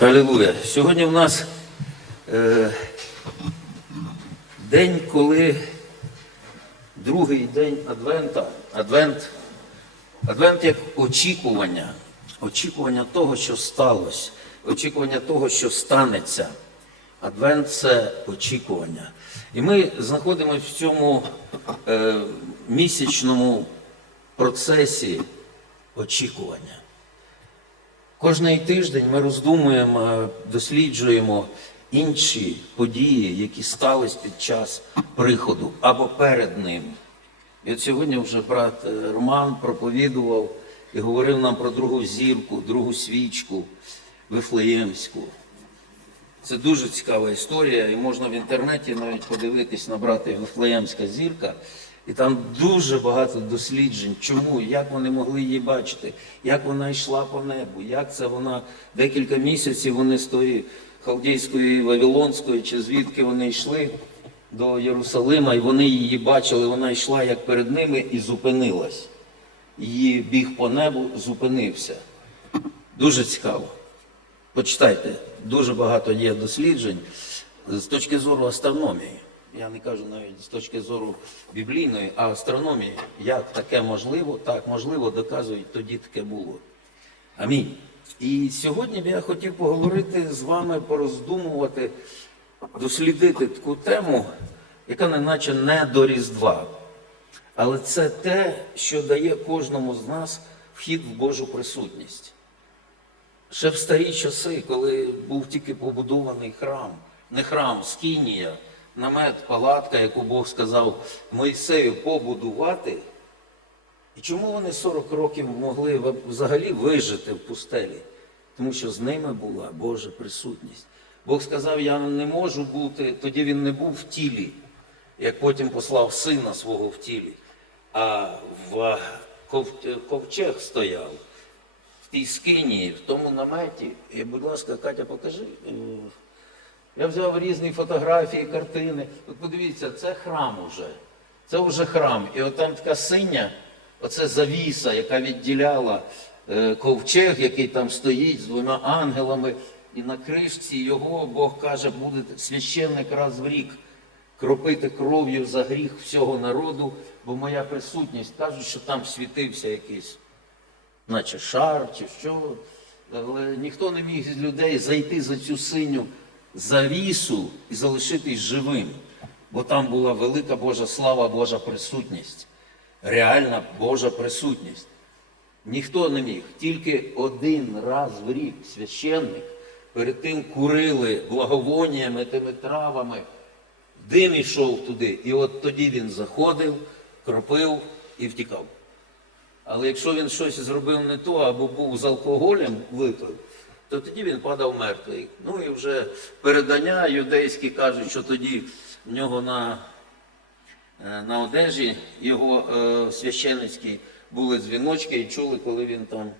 Алілуя. Сьогодні в нас е, день, коли другий день Адвента. Адвент, Адвент як очікування, очікування того, що сталося, очікування того, що станеться. Адвент це очікування. І ми знаходимося в цьому е, місячному процесі очікування. Кожний тиждень ми роздумуємо, е, досліджуємо інші події, які стались під час приходу або перед ним. І от сьогодні вже брат е, Роман проповідував і говорив нам про другу зірку, другу свічку Вифлеємську. Це дуже цікава історія, і можна в інтернеті навіть подивитись, набрати Вифлеємська зірка. І там дуже багато досліджень, чому, як вони могли її бачити, як вона йшла по небу, як це вона декілька місяців вони з тої халдейської Вавилонської, чи звідки вони йшли до Єрусалима, і вони її бачили, вона йшла як перед ними і зупинилась. Її біг по небу зупинився. Дуже цікаво. Почитайте, дуже багато є досліджень з точки зору астрономії. Я не кажу навіть з точки зору біблійної, а астрономії. Як таке можливо? Так, можливо, доказують, тоді таке було. Амінь. І сьогодні б я хотів поговорити з вами, пороздумувати, дослідити таку тему, яка не наче не до Різдва. Але це те, що дає кожному з нас вхід в Божу присутність. Ще в старі часи, коли був тільки побудований храм, не храм, скинія, намет, палатка, яку Бог сказав Мойсею побудувати. І чому вони 40 років могли взагалі вижити в пустелі? Тому що з ними була Божа присутність. Бог сказав, я не можу бути, тоді він не був в тілі, як потім послав сина свого в тілі, а в ков- ковчег стояв в тій скині, в тому наметі. І, будь ласка, Катя, покажи. Я взяв різні фотографії, картини. От подивіться, це храм уже. Це вже храм. І от там така синя, оце завіса, яка відділяла е, ковчег, який там стоїть з двома ангелами. І на кришці його Бог каже, буде священник раз в рік кропити кров'ю за гріх всього народу, бо моя присутність кажуть, що там світився якийсь наче шар чи що. Але ніхто не міг з людей зайти за цю синю завісу і залишитись живим, бо там була велика Божа слава, Божа присутність, реальна Божа присутність. Ніхто не міг, тільки один раз в рік священник перед тим курили благовоннями, тими травами, дим ішов туди, і от тоді він заходив, кропив і втікав. Але якщо він щось зробив не то або був з алкоголем випив, то тоді він падав мертвий. Ну і вже передання юдейські кажуть, що тоді в нього на, е, на одежі його е, священницькій були дзвіночки і чули, коли він там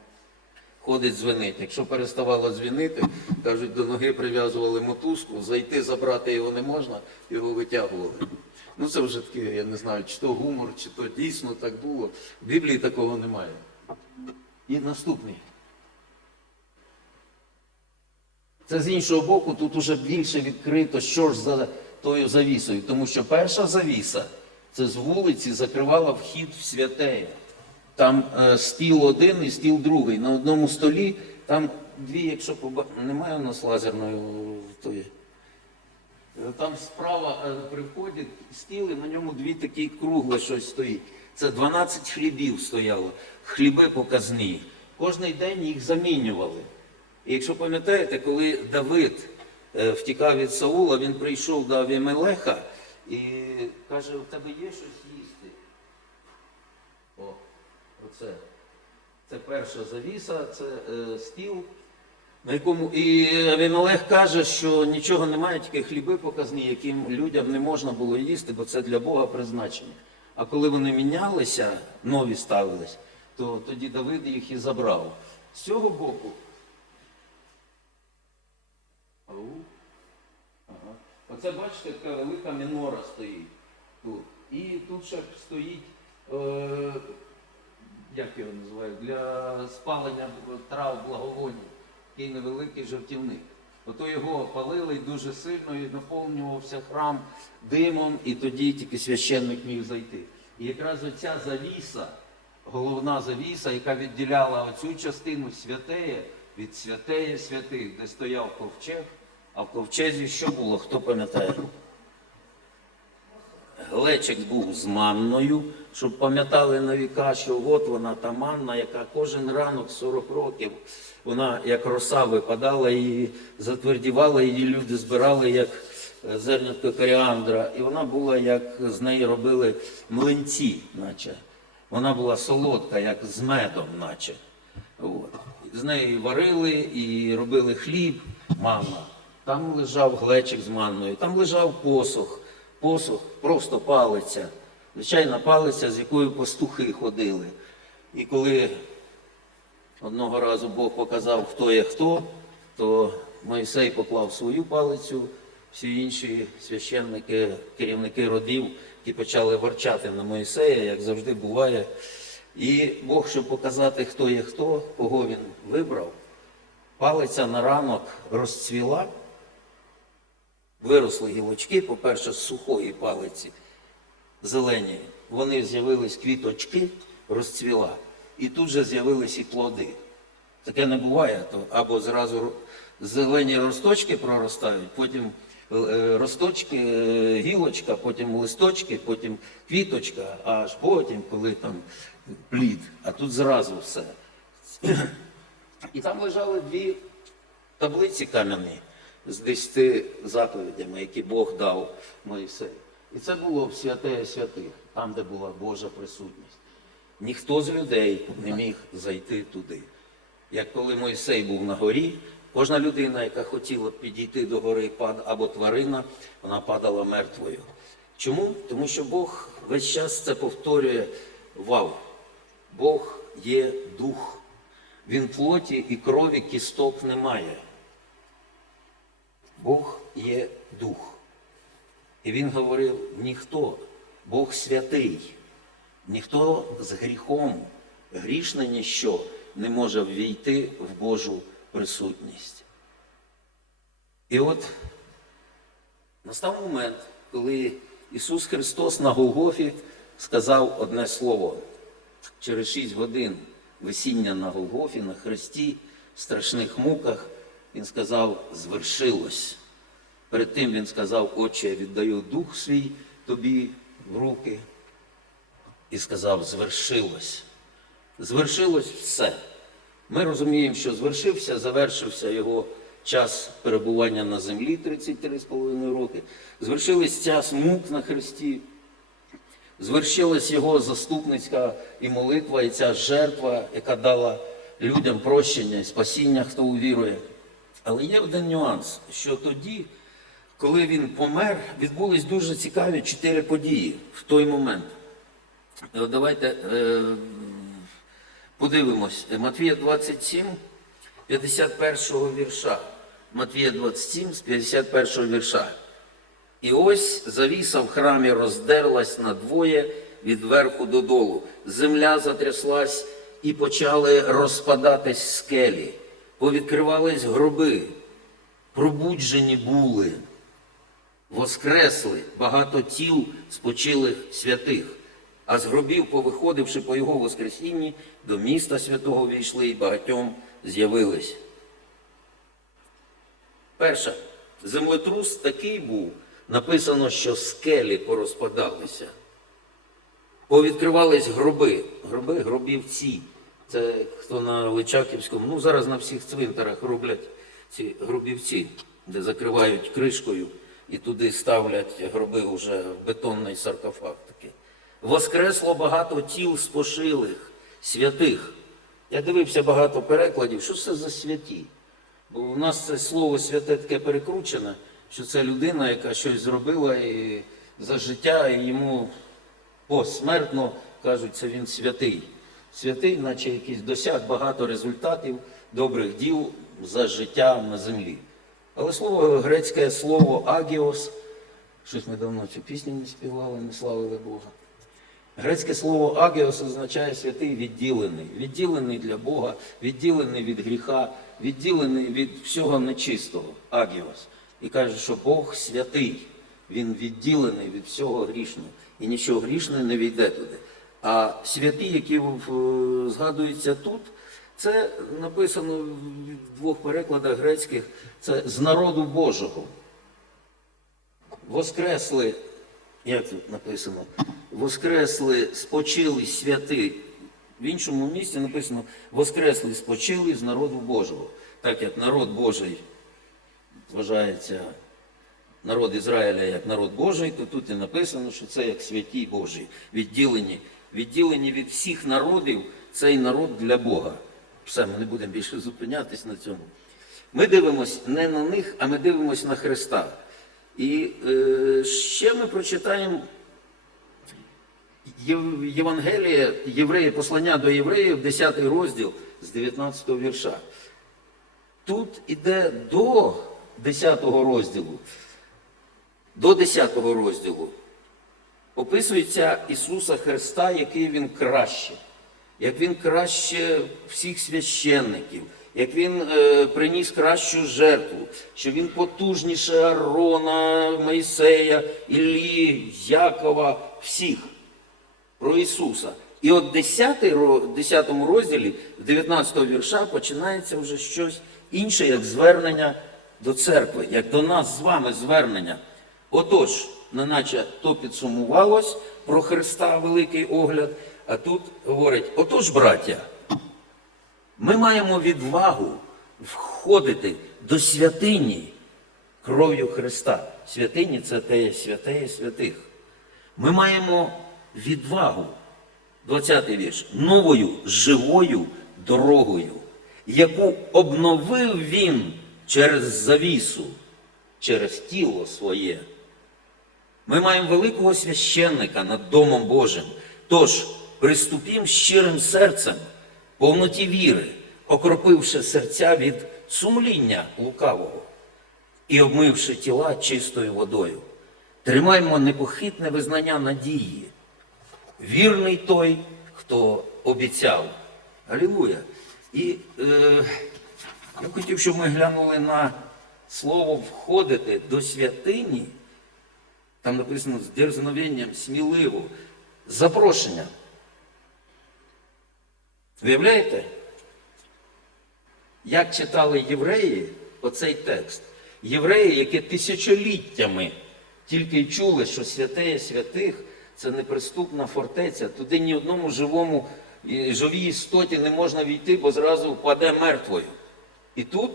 ходить дзвенить. Якщо переставало дзвінити, кажуть, до ноги прив'язували мотузку, зайти забрати його не можна, його витягували. Ну це вже таке, я не знаю, чи то гумор, чи то дійсно так було. В Біблії такого немає. І наступний. Це з іншого боку, тут уже більше відкрито, що ж за тою завісою. Тому що перша завіса це з вулиці закривала вхід в святеє. Там е, стіл один і стіл другий. На одному столі там дві, якщо поба... немає у нас лазерної тої. Е, Там справа е, при вході стіл, і на ньому дві такі кругле щось стоїть. Це 12 хлібів стояло, хліби показні. Кожний день їх замінювали. І якщо пам'ятаєте, коли Давид е, втікав від Саула, він прийшов до Авімелеха і каже, у тебе є щось їсти? О, оце. Це перша завіса, це е, стіл, на якому і Авімелех каже, що нічого немає, тільки хліби показні, яким людям не можна було їсти, бо це для Бога призначення. А коли вони мінялися, нові ставились, то тоді Давид їх і забрав. З цього боку. Оце бачите, така велика мінора стоїть тут. І тут ще стоїть, е, як його називають, для спалення трав благовонів. такий невеликий жартівник. Ото його палили дуже сильно і наповнювався храм димом, і тоді тільки священник міг зайти. І якраз оця завіса, головна завіса, яка відділяла оцю частину святеє від святеє святих, де стояв ковчег, а в ковчезі що було, хто пам'ятає? Глечик був з манною, щоб пам'ятали на віка, що от вона та манна, яка кожен ранок 40 років, вона як роса випадала і затвердівала, її люди збирали як е, зернятко коріандра. І вона була, як з неї робили млинці, наче. Вона була солодка, як з медом, наче. От. З неї варили і робили хліб, манна. Там лежав глечик з манною, там лежав посох. Посох, просто палиця. Звичайна палиця, з якою пастухи ходили. І коли одного разу Бог показав, хто є хто, то Мойсей поклав свою палицю, всі інші священники, керівники родів, які почали ворчати на Мойсея, як завжди буває. І Бог, щоб показати, хто є хто, кого він вибрав, палиця на ранок розцвіла, виросли гілочки, по-перше, з сухої палиці, зелені. Вони з'явились квіточки, розцвіла. І тут же з'явились і плоди. Таке не буває, то або зразу зелені росточки проростають, потім е, росточки, е, гілочка, потім листочки, потім квіточка, а аж потім, коли там плід, а тут зразу все. І там лежали дві таблиці кам'яні з десяти заповідями, які Бог дав Моїсею. І це було в святе святих, там, де була Божа присутність. Ніхто з людей не міг зайти туди. Як коли Мойсей був на горі, кожна людина, яка хотіла підійти до гори або тварина, вона падала мертвою. Чому? Тому що Бог весь час це повторює вав. Бог є дух. Він плоті і крові кісток не має. Бог є дух. І він говорив: ніхто, Бог святий, ніхто з гріхом, грішне ніщо не може ввійти в Божу присутність. І от настав момент, коли Ісус Христос на Голгофі сказав одне слово. Через шість годин висіння на Голгофі, на хресті, страшних муках, Він сказав, звершилось. Перед тим він сказав, Отче, я віддаю дух свій тобі в руки. І сказав, звершилось. Звершилось все. Ми розуміємо, що звершився, завершився його час перебування на землі 33,5 роки. Звершились час мук на хресті. Звершилась його заступницька і молитва, і ця жертва, яка дала людям прощення і спасіння, хто увірує. Але є один нюанс, що тоді, коли він помер, відбулись дуже цікаві чотири події в той момент. Давайте е, подивимось. Матвія 27, 51 вірша. Матвія 27 з 51 вірша. І ось завіса в храмі роздерлась надвоє від верху додолу. Земля затряслась і почали розпадатись скелі. Повідкривались гроби, пробуджені були, воскресли багато тіл спочилих святих. А з гробів, повиходивши по його воскресінні, до міста святого війшли і багатьом з'явились. Перше, землетрус такий був, написано, що скелі порозпадалися. Повідкривались гроби. Гроби, гробівці. Це хто на Личаківському, ну зараз на всіх цвинтарах роблять ці гробівці, де закривають кришкою і туди ставлять гроби вже в бетонний саркофаг такий. Воскресло багато тіл спошилих, святих. Я дивився багато перекладів, що це за святі? Бо у нас це слово святе таке перекручене, що це людина, яка щось зробила і за життя, і йому посмертно кажуть, це він святий. Святий, наче якийсь досяг багато результатів, добрих діл за життя на землі. Але слово грецьке слово агіос, щось ми давно цю пісню не співали, не славили Бога. Грецьке слово агіос означає святий відділений, відділений для Бога, відділений від гріха, відділений від всього нечистого. Агіос. І каже, що Бог святий, він відділений від всього грішного. І нічого грішного не війде туди. А святі, які згадуються тут, це написано в двох перекладах грецьких, це з народу Божого воскресли, як тут написано, воскресли, спочили святи. В іншому місці написано воскресли, спочили з народу Божого. Так як народ Божий вважається народ Ізраїля як народ Божий, то тут і написано, що це як святі Божі, відділені, відділені від всіх народів цей народ для Бога. Все, ми не будемо більше зупинятись на цьому. Ми дивимося не на них, а ми дивимося на Христа. І е, ще ми прочитаємо Євангеліє, євреї, послання до євреїв, 10 розділ з 19 вірша. Тут іде до 10 розділу, до 10 розділу описується Ісуса Христа, який Він краще, як Він краще всіх священників, як Він е, приніс кращу жертву, що Він потужніше Арона, Моїсея, Іллі, Якова, всіх про Ісуса. І от 10, 10 розділі, 19 вірша, починається вже щось інше, як звернення до церкви, як до нас з вами звернення. Отож, неначе то підсумувалось про Христа великий огляд, а тут говорить: отож, браття, ми маємо відвагу входити до святині кров'ю Христа. Святині це те святе святих. Ми маємо відвагу, 20-й вірш, новою живою дорогою, яку обновив він через завісу, через тіло своє. Ми маємо великого священника над Домом Божим. Тож приступім щирим серцем, повноті віри, окропивши серця від сумління лукавого і обмивши тіла чистою водою. Тримаймо непохитне визнання надії. Вірний той, хто обіцяв. Алілуя. І е, я хотів, щоб ми глянули на слово входити до святині. Там написано з дерзновенням, сміливо, запрошення. Виявляєте, як читали євреї оцей текст? Євреї, які тисячоліттями тільки й чули, що святеє святих це неприступна фортеця. Туди ні одному живому живій істоті не можна війти, бо зразу впаде мертвою. І тут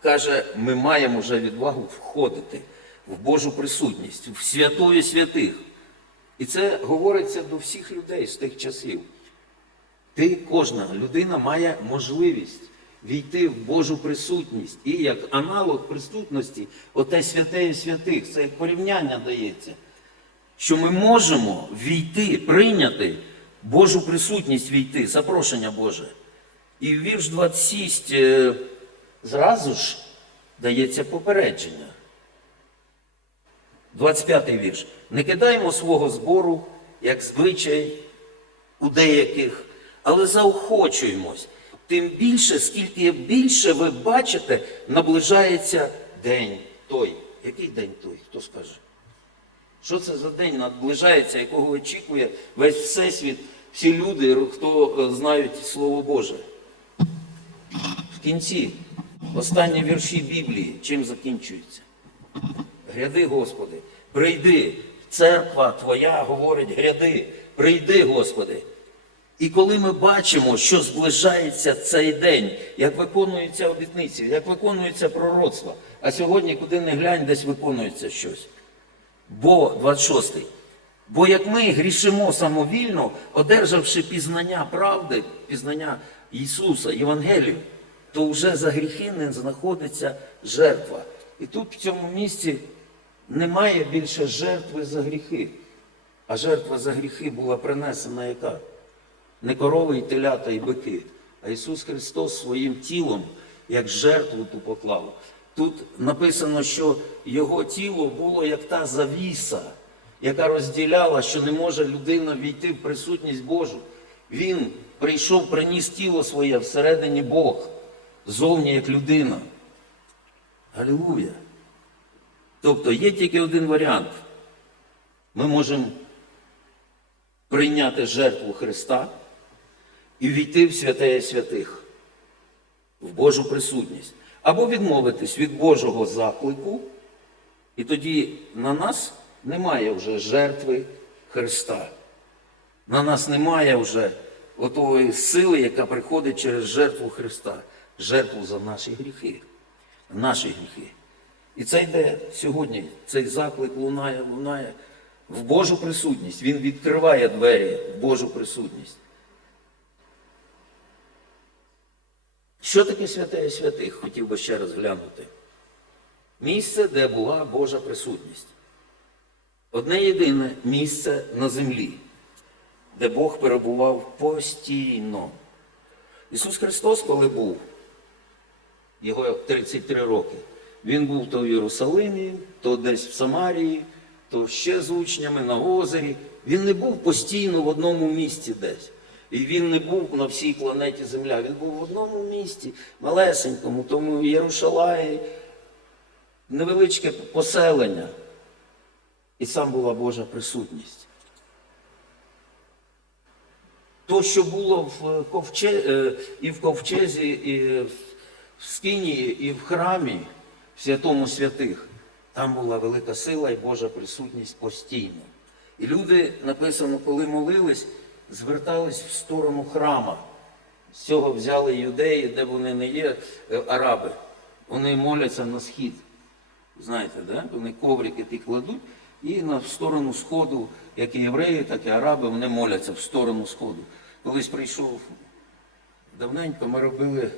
каже, ми маємо вже відвагу входити в Божу присутність, в святої святих. І це говориться до всіх людей з тих часів. Ти, кожна людина має можливість війти в Божу присутність. І як аналог присутності, оте святе святих, це як порівняння дається, що ми можемо війти, прийняти Божу присутність війти, запрошення Боже. І в вірш 26 е, зразу ж дається попередження. 25 вірш. Не кидаємо свого збору, як звичай у деяких, але заохочуємось. Тим більше, скільки більше ви бачите, наближається день той. Який день той? Хто скаже? Що це за день наближається, якого очікує весь всесвіт, всі люди, хто е, знають Слово Боже? В кінці останні вірші Біблії чим закінчуються? Гряди, Господи, прийди. Церква Твоя говорить, гряди, прийди, Господи. І коли ми бачимо, що зближається цей день, як виконуються обітниці, як виконується пророцтво, а сьогодні, куди не глянь, десь виконується щось. Бо 26. Бо як ми грішимо самовільно, одержавши пізнання правди, пізнання Ісуса, Євангелію, то вже за гріхи не знаходиться жертва. І тут в цьому місці немає більше жертви за гріхи. А жертва за гріхи була принесена яка? Не корови і телята і бики, а Ісус Христос своїм тілом, як жертву ту поклав. Тут написано, що Його тіло було як та завіса, яка розділяла, що не може людина війти в присутність Божу. Він прийшов, приніс тіло своє всередині Бог, зовні як людина. Алілуя. Тобто є тільки один варіант. Ми можемо прийняти жертву Христа і війти в святеє святих, в Божу присутність. Або відмовитись від Божого заклику, і тоді на нас немає вже жертви Христа. На нас немає вже отої сили, яка приходить через жертву Христа, жертву за наші гріхи, наші гріхи. І це йде сьогодні, цей заклик лунає, лунає в Божу присутність. Він відкриває двері в Божу присутність. Що таке святе святих? Хотів би ще раз глянути. Місце, де була Божа присутність. Одне єдине місце на землі, де Бог перебував постійно. Ісус Христос, коли був, його 33 роки, Він був то в Єрусалимі, то десь в Самарії, то ще з учнями на озері. Він не був постійно в одному місці десь. І він не був на всій планеті Земля. Він був в одному місті, малесенькому, тому в Єрушалаї, невеличке поселення. І сам була Божа присутність. То, що було в ковче, е, і в ковчезі, і в скинії, і в храмі, в святому святих, там була велика сила і Божа присутність постійно. І люди, написано, коли молились, звертались в сторону храма. З цього взяли юдеї, де вони не є е, араби. Вони моляться на схід. Знаєте, да? вони коврики ті кладуть і на в сторону сходу, як і євреї, так і араби, вони моляться в сторону сходу. Колись прийшов давненько, ми робили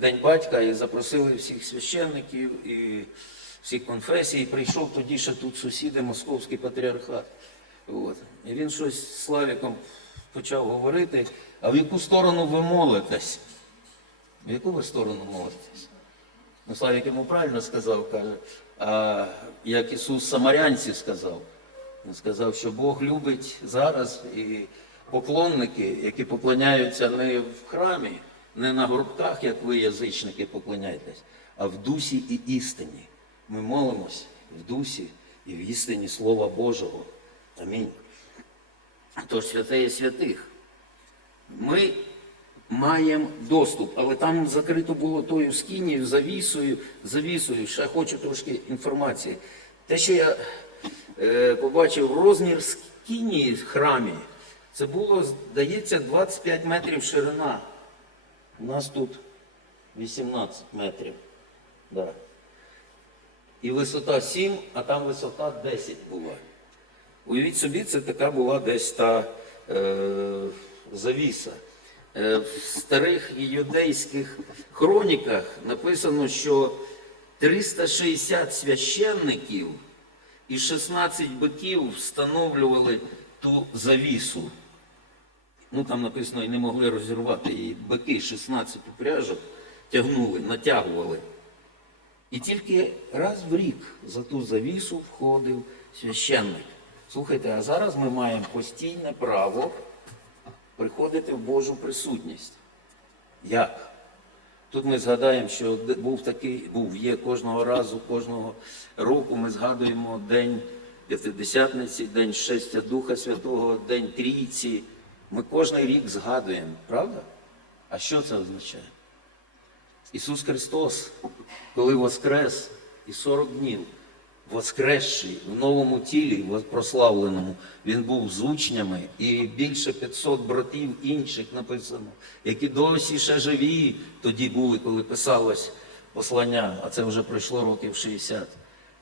День батька і запросили всіх священників і всіх конфесій. І прийшов тоді ще тут сусіди, московський патріархат. От. І він щось з Славіком почав говорити, а в яку сторону ви молитесь? В яку ви сторону молитесь? Ну, Славік йому правильно сказав, каже, а як Ісус Самарянці сказав, Він сказав, що Бог любить зараз і поклонники, які поклоняються не в храмі, не на горбках, як ви, язичники, поклоняєтесь, а в дусі і істині. Ми молимось в дусі і в істині Слова Божого. Амінь. Тож святе є святих. Ми маємо доступ, але там закрито було тою скінією, завісою, завісою. Ще хочу трошки інформації. Те, що я е, побачив розмір скінії в храмі, це було, здається, 25 метрів ширина. У нас тут 18 метрів. Да. І висота 7, а там висота 10 була. Уявіть собі, це така була десь та е, завіса. Е, в старих юдейських хроніках написано, що 360 священників і 16 биків встановлювали ту завісу. Ну там написано, і не могли розірвати її. Бики 16 упряжок тягнули, натягували. І тільки раз в рік за ту завісу входив священник. Слухайте, а зараз ми маємо постійне право приходити в Божу присутність. Як? Тут ми згадаємо, що був такий, був, є кожного разу, кожного року ми згадуємо День П'ятидесятниці, День Шестя Духа Святого, День Трійці. Ми кожен рік згадуємо, правда? А що це означає? Ісус Христос, коли воскрес і 40 днів, воскресший в новому тілі, прославленому, він був з учнями і більше 500 братів інших написано, які досі ще живі тоді були, коли писалось послання, а це вже пройшло років 60.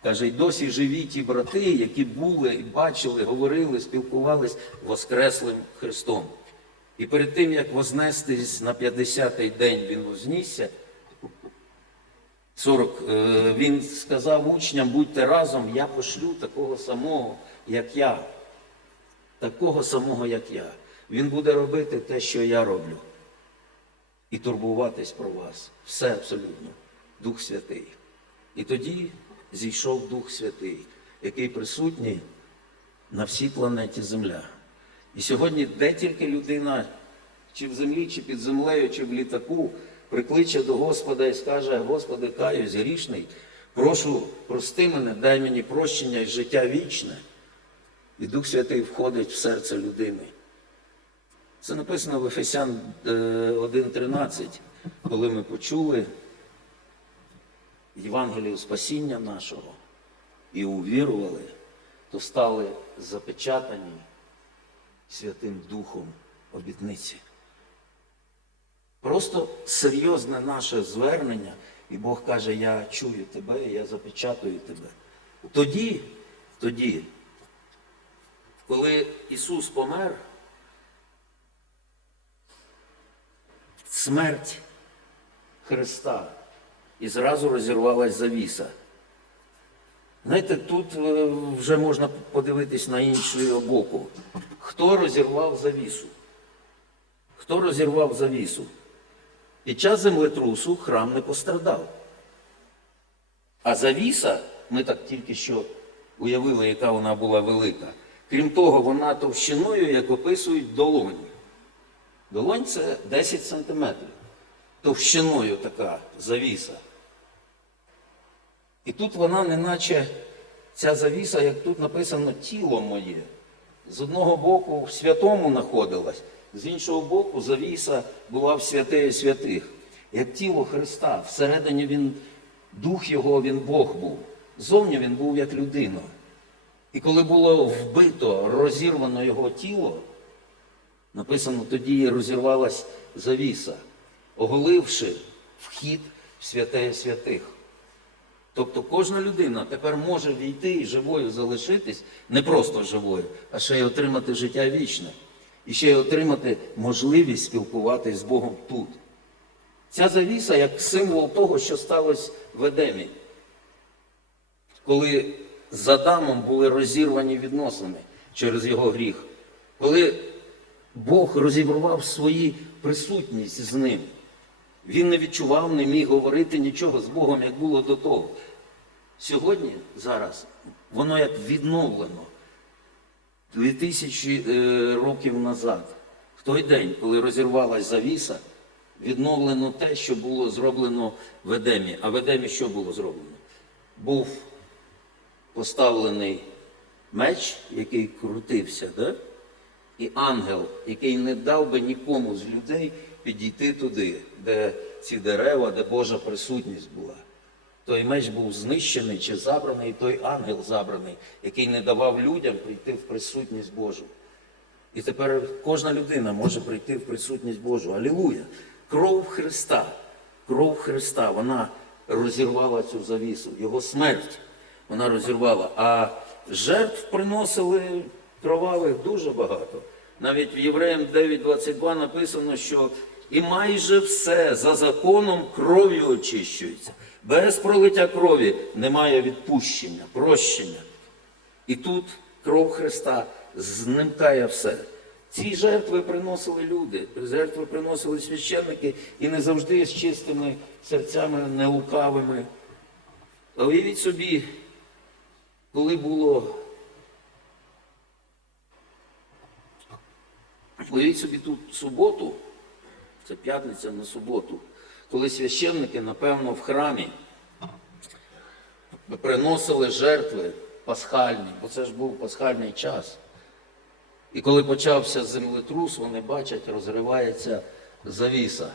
Каже, й досі живі ті брати, які були, бачили, говорили, спілкувались воскреслим Христом. І перед тим, як вознестись на 50-й день він вознісся, 40, е, він сказав учням, будьте разом, я пошлю такого самого, як я. Такого самого, як я. Він буде робити те, що я роблю. І турбуватись про вас. Все абсолютно. Дух Святий. І тоді зійшов Дух Святий, який присутній на всій планеті Земля. І сьогодні, де тільки людина, чи в землі, чи під землею, чи в літаку, прикличе до Господа і скаже, Господи, каюсь грішний, прошу, прости мене, дай мені прощення і життя вічне. І Дух Святий входить в серце людини. Це написано в Ефесян е, 1.13, коли ми почули Євангелію спасіння нашого і увірували, то стали запечатані Святим Духом обітниці. Просто серйозне наше звернення, і Бог каже, я чую тебе, я запечатую тебе. Тоді, тоді, коли Ісус помер, смерть Христа і зразу розірвалась завіса. Знаєте, тут е, вже можна подивитись на іншого боку. Хто розірвав завісу? Хто розірвав завісу? Під час землетрусу храм не пострадав. А завіса, ми так тільки що уявили, яка вона була велика. Крім того, вона товщиною, як описують, долонь. Долонь це 10 сантиметрів. Товщиною така завіса. І тут вона неначе ця завіса, як тут написано, тіло моє. З одного боку в святому знаходилась, з іншого боку, завіса була в святеї святих, як тіло Христа. Всередині він, дух його, він Бог був. Зовні він був як людина. І коли було вбито, розірвано його тіло, написано, тоді розірвалась завіса, оголивши вхід в святеє святих. Тобто кожна людина тепер може війти і живою залишитись, не просто живою, а ще й отримати життя вічне. І ще й отримати можливість спілкуватись з Богом тут. Ця завіса як символ того, що сталося в Едемі, коли з Адамом були розірвані відносини через його гріх, коли Бог розібрував свою присутність з ним. Він не відчував, не міг говорити нічого з Богом, як було до того. Сьогодні, зараз, воно як відновлено. Дві тисячі е, років назад, в той день, коли розірвалась завіса, відновлено те, що було зроблено в Едемі. А в Едемі що було зроблено? Був поставлений меч, який крутився, да? і ангел, який не дав би нікому з людей підійти туди, де ці дерева, де Божа присутність була. Той меч був знищений чи забраний, і той ангел забраний, який не давав людям прийти в присутність Божу. І тепер кожна людина може прийти в присутність Божу. Алілуя! Кров Христа, кров Христа, вона розірвала цю завісу, його смерть вона розірвала. А жертв приносили кровавих дуже багато. Навіть в Євреям 9.22 написано, що і майже все за законом кров'ю очищується. Без пролиття крові немає відпущення, прощення. І тут кров Христа знимкає все. Ці жертви приносили люди, жертви приносили священники і не завжди з чистими серцями, нелукавими. А уявіть собі, коли було. Уявіть собі тут суботу, це п'ятниця на суботу, коли священники, напевно, в храмі приносили жертви пасхальні, бо це ж був пасхальний час. І коли почався землетрус, вони бачать, розривається завіса.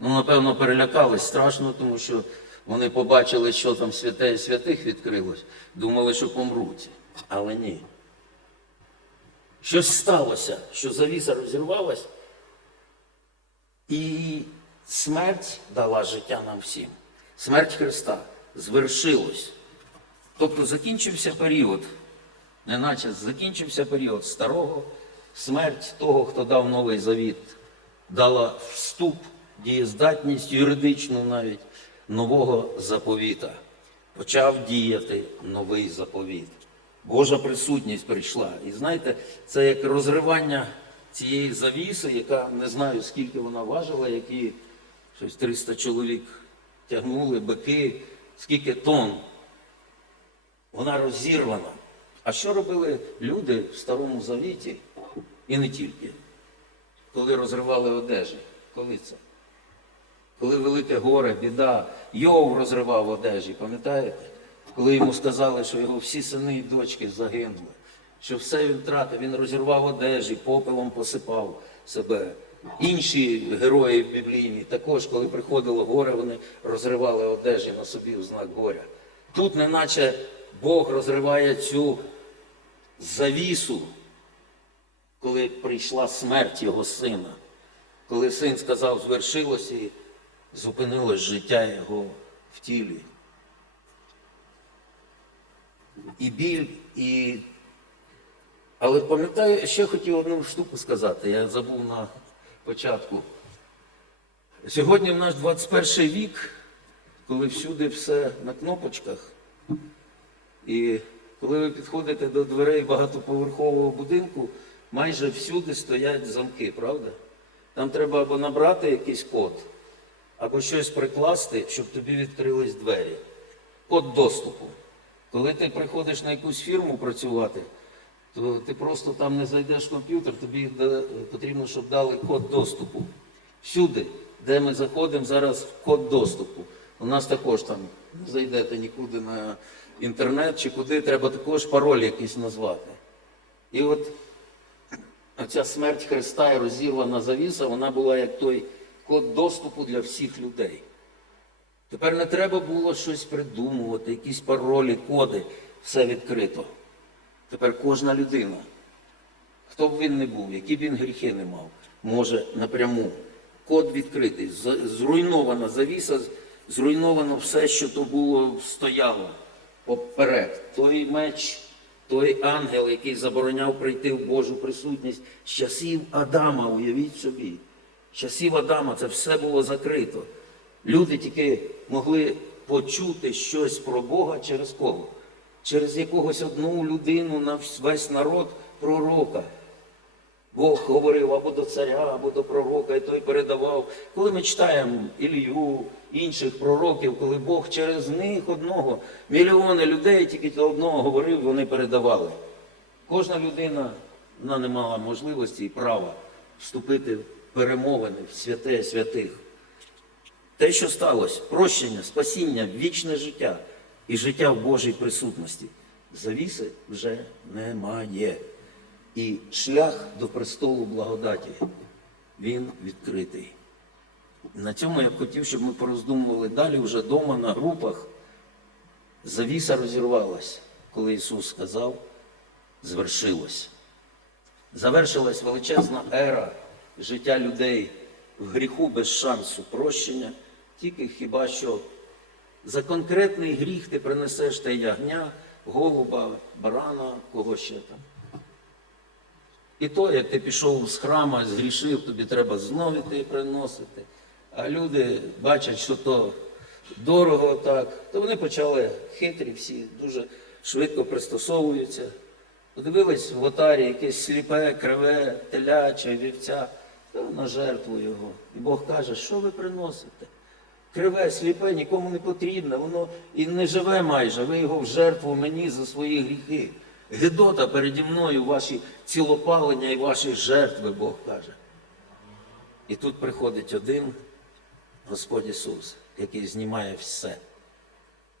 Ну, напевно, перелякались страшно, тому що вони побачили, що там святе і святих відкрилось, думали, що помруть. Але ні. Щось сталося, що завіса розірвалась, і смерть дала життя нам всім. Смерть Христа звершилась. Тобто закінчився період, неначе закінчився період старого, смерть того, хто дав новий завіт, дала вступ, дієздатність юридичну навіть нового заповіта. Почав діяти новий заповіт. Божа присутність прийшла. І знаєте, це як розривання цієї завіси, яка не знаю, скільки вона важила, які щось 300 чоловік тягнули, бики, скільки тонн. Вона розірвана. А що робили люди в Старому Завіті і не тільки, коли розривали одежі? Коли це? Коли велике горе, біда, Йов розривав одежі, пам'ятаєте? Коли йому сказали, що його всі сини і дочки загинули, що все він втратив, він розірвав одежі, попелом посипав себе. Інші герої біблійні також, коли приходило горе, вони розривали одежі на собі у знак горя. Тут, неначе Бог розриває цю завісу, коли прийшла смерть його сина, коли син сказав, звершилось і зупинилось життя його в тілі. І біль, і. Але пам'ятаю, ще хотів одну штуку сказати, я забув на початку. Сьогодні в наш 21 вік, коли всюди все на кнопочках, і коли ви підходите до дверей багатоповерхового будинку, майже всюди стоять замки, правда? Там треба або набрати якийсь код, або щось прикласти, щоб тобі відкрились двері. Код доступу. Коли ти приходиш на якусь фірму працювати, то ти просто там не зайдеш в комп'ютер, тобі потрібно, щоб дали код доступу. Всюди, де ми заходимо, зараз код доступу. У нас також там не зайдете нікуди на інтернет чи куди, треба також пароль якийсь назвати. І от Оця смерть Христа і розірвана завіса, вона була як той код доступу для всіх людей. Тепер не треба було щось придумувати, якісь паролі, коди, все відкрито. Тепер кожна людина, хто б він не був, які б він гріхи не мав, може напряму. Код відкритий, зруйнована завіса, зруйновано все, що то було стояло поперед. Той меч, той ангел, який забороняв прийти в Божу присутність з часів Адама, уявіть собі. З часів Адама це все було закрито. Люди тільки могли почути щось про Бога через кого? Через якогось одну людину на весь народ пророка. Бог говорив або до царя, або до пророка, і той передавав. Коли ми читаємо Ілью, інших пророків, коли Бог через них одного, мільйони людей тільки до одного говорив, вони передавали. Кожна людина вона не мала можливості і права вступити в перемовини в святе святих. Те, що сталося, прощення, спасіння, вічне життя і життя в Божій присутності. Завіси вже немає. І шлях до престолу благодаті, він відкритий. На цьому я б хотів, щоб ми пороздумували далі вже вдома на групах. Завіса розірвалась, коли Ісус сказав, звершилось. Завершилась величезна ера життя людей в гріху без шансу прощення, тільки хіба що за конкретний гріх ти принесеш те ягня, голуба, барана, кого ще там. І то, як ти пішов з храма, згрішив, тобі треба знов іти приносити. А люди бачать, що то дорого так, то вони почали хитрі всі, дуже швидко пристосовуються. Подивились в отарі якесь сліпе, криве, теляче, вівця, на жертву його. І Бог каже, що ви приносите? Криве, сліпе, нікому не потрібне, воно і не живе майже, ви його в жертву мені за свої гріхи. Гедота переді мною ваші цілопалення і ваші жертви, Бог каже. І тут приходить один Господь Ісус, який знімає все.